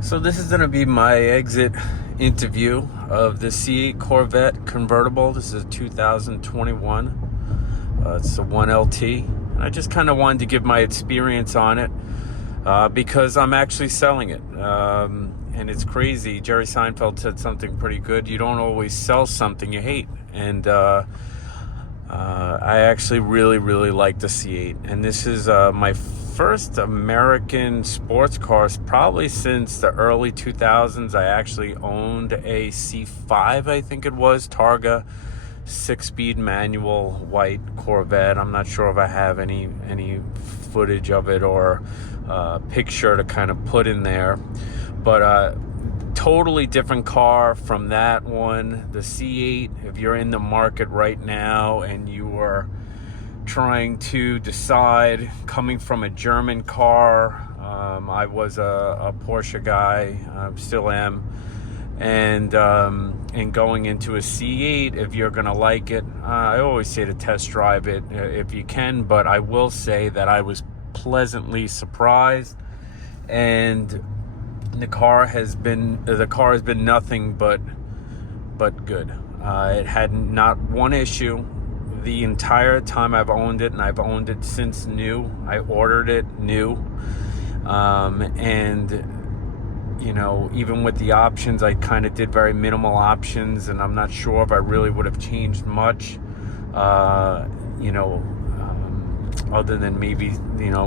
So this is going to be my exit interview of the C8 Corvette convertible. This is a 2021. It's a 1LT. And I just kind of wanted to give my experience on it because I'm actually selling it. And it's crazy. Jerry Seinfeld said something pretty good. You don't always sell something you hate. And I actually really like the C8. And this is my first American sports cars probably since the early 2000s. I actually owned a C5, I think it was, Targa 6-speed manual white Corvette. I'm not sure if I have any footage of it or picture to kind of put in there, but totally different car from that one. The C8, if you're in the market right now and you are trying to decide, coming from a German car, I was a Porsche guy, still am, and going into a C8, if you're gonna like it, I always say to test drive it if you can, but I will say that I was pleasantly surprised, and the car has been nothing but good. It had not one issue the entire time I've owned it, and I've owned it since new. I ordered it new, and you know, even with the options, I kind of did very minimal options, and I'm not sure if I really would have changed much, other than maybe,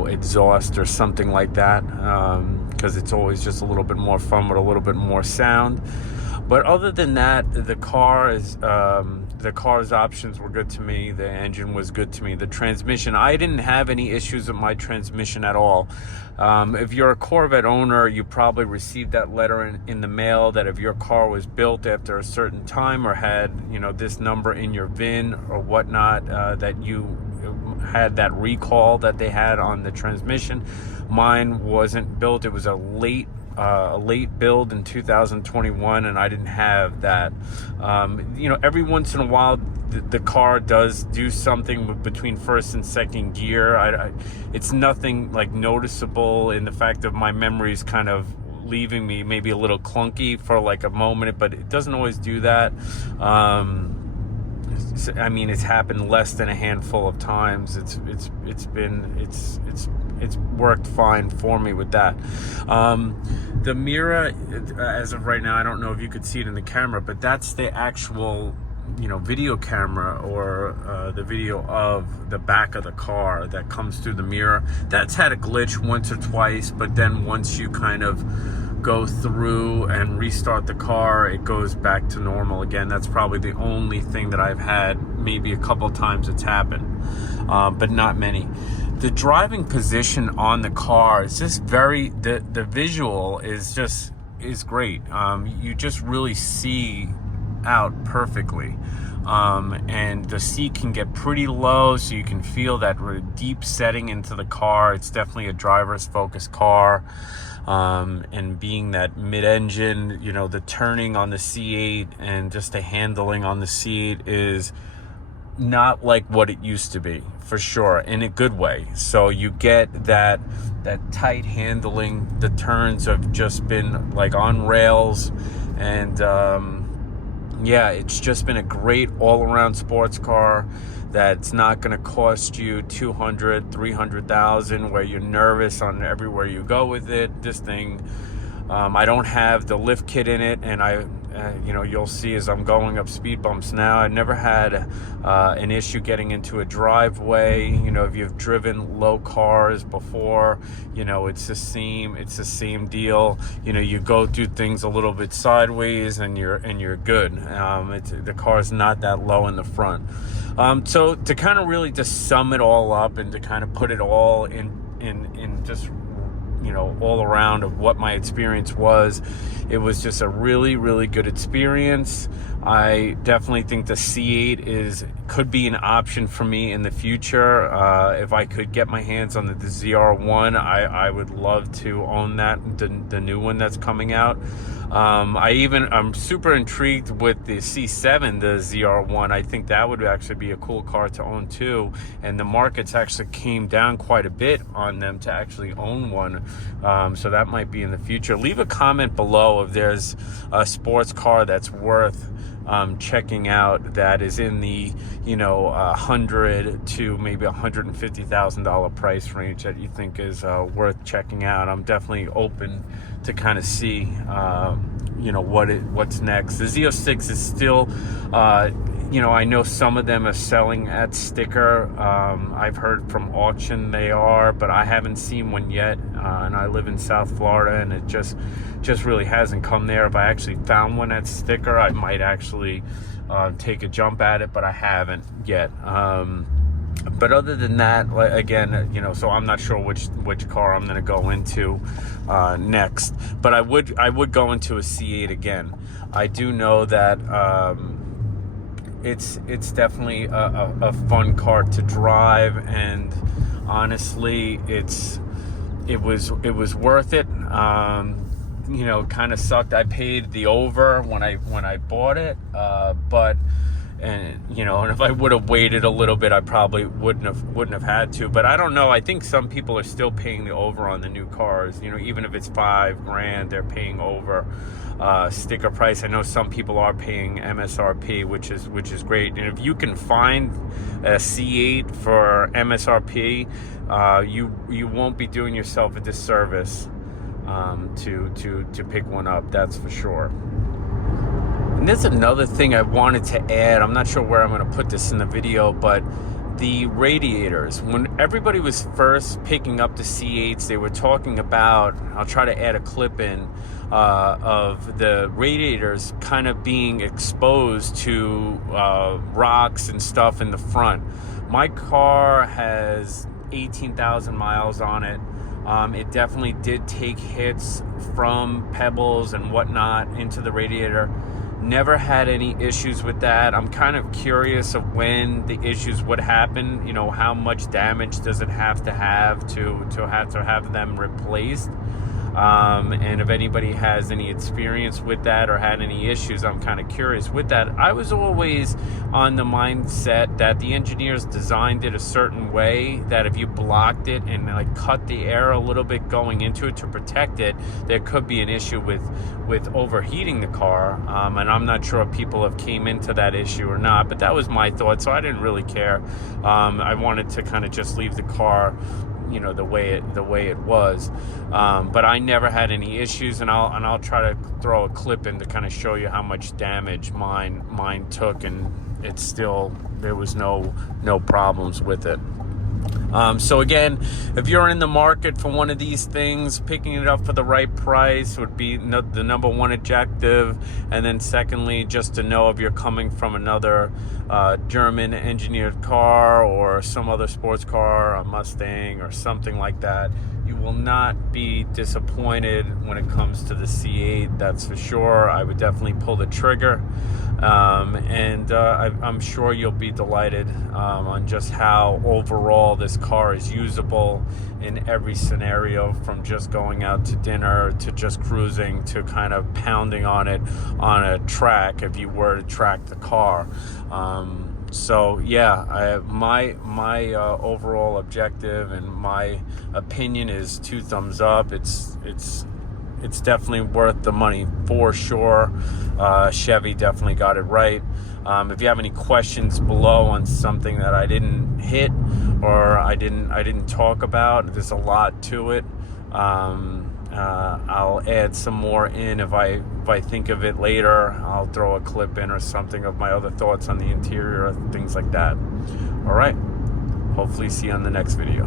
exhaust or something like that, because it's always just a little bit more fun with a little bit more sound. But other than that, the car's options were good to me. The engine was good to me. The transmission, I didn't have any issues with my transmission at all. If you're a Corvette owner, you probably received that letter in the mail that if your car was built after a certain time or had, this number in your VIN or whatnot, that you had that recall that they had on the transmission. Mine wasn't built. It was a late build in 2021, and I didn't have that. Every once in a while the car does do something between first and second gear. It's nothing like noticeable in the fact of my memory is kind of leaving me maybe a little clunky for like a moment, but it doesn't always do that. It's happened less than a handful of times. It's worked fine for me with that. The mirror, as of right now, I don't know if you could see it in the camera, but that's the actual, video camera or the video of the back of the car that comes through the mirror. That's had a glitch once or twice, but then once you kind of go through and restart the car, it goes back to normal again. That's probably the only thing that I've had. Maybe a couple times it's happened, but not many. The driving position on the car is just the visual is great. You just really see out perfectly, and the seat can get pretty low, so you can feel that deep setting into the car. It's definitely a driver's focused car. And being that mid-engine, the turning on the C8 and just the handling on the C8 is not like what it used to be, for sure, in a good way. So you get that tight handling. The turns have just been like on rails, and it's just been a great all-around sports car that's not going to cost you $200,000-$300,000 where you're nervous on everywhere you go with it. This thing, I don't have the lift kit in it, and you'll see as I'm going up speed bumps now, I never had an issue getting into a driveway. If you've driven low cars before, it's the same deal. You go through things a little bit sideways and you're good. The car's not that low in the front. So to kind of really just sum it all up and to kind of put it all in just all around of what my experience was, it was just a really good experience. I definitely think the C8 could be an option for me in the future. If I could get my hands on the ZR1, I would love to own that, the new one that's coming out. I'm super intrigued with the C7, the ZR1. I think that would actually be a cool car to own too. And the markets actually came down quite a bit on them to actually own one. So that might be in the future. Leave a comment below if there's a sports car that's worth checking out, that is in the $100 to maybe $150,000 price range that you think is worth checking out. I'm definitely open to kind of see what's next. The Z06 is still I know some of them are selling at sticker. I've heard from auction they are, but I haven't seen one yet. And I live in South Florida, and it just really hasn't come there. If I actually found one at sticker, I might actually take a jump at it, but I haven't yet. But other than that, again, so I'm not sure which car I'm going to go into next. But I would go into a C8 again. I do know that it's definitely a fun car to drive, and honestly, it was worth it. Kind of sucked. I paid the over when I bought it, but. And if I would have waited a little bit, I probably wouldn't have had to. But I don't know. I think some people are still paying the over on the new cars. Even if it's $5,000, they're paying over sticker price. I know some people are paying MSRP, which is great. And if you can find a C8 for MSRP, you won't be doing yourself a disservice to pick one up. That's for sure. And there's another thing I wanted to add. I'm not sure where I'm going to put this in the video, but the radiators. When everybody was first picking up the C8s, they were talking about, I'll try to add a clip in, of the radiators kind of being exposed to rocks and stuff in the front. My car has 18,000 miles on it. It definitely did take hits from pebbles and whatnot into the radiator. Never had any issues with that. I'm kind of curious of when the issues would happen. How much damage does it have to have them replaced? And if anybody has any experience with that or had any issues, I'm kind of curious with that. I was always on the mindset that the engineers designed it a certain way that if you blocked it and cut the air a little bit going into it to protect it, there could be an issue with overheating the car. And I'm not sure if people have came into that issue or not, but that was my thought, so I didn't really care. I wanted to kind of just leave the car the way it was, but I never had any issues, and I'll try to throw a clip in to kind of show you how much damage mine took, and it's still, there was no problems with it. So again, if you're in the market for one of these things, picking it up for the right price would be the number one objective. And then secondly, just to know if you're coming from another German engineered car or some other sports car, a Mustang or something like that, you will not be disappointed when it comes to the C8, that's for sure. I would definitely pull the trigger. I'm sure you'll be delighted on just how overall this car is usable in every scenario, from just going out to dinner to just cruising to kind of pounding on it on a track if you were to track the car. So yeah, my overall objective and my opinion is 2 thumbs up. It's definitely worth the money for sure. Chevy definitely got it right. If you have any questions below on something that I didn't hit or I didn't talk about, there's a lot to it. I'll add some more in if I think of it later. I'll throw a clip in or something of my other thoughts on the interior, things like that. All right. Hopefully see you on the next video.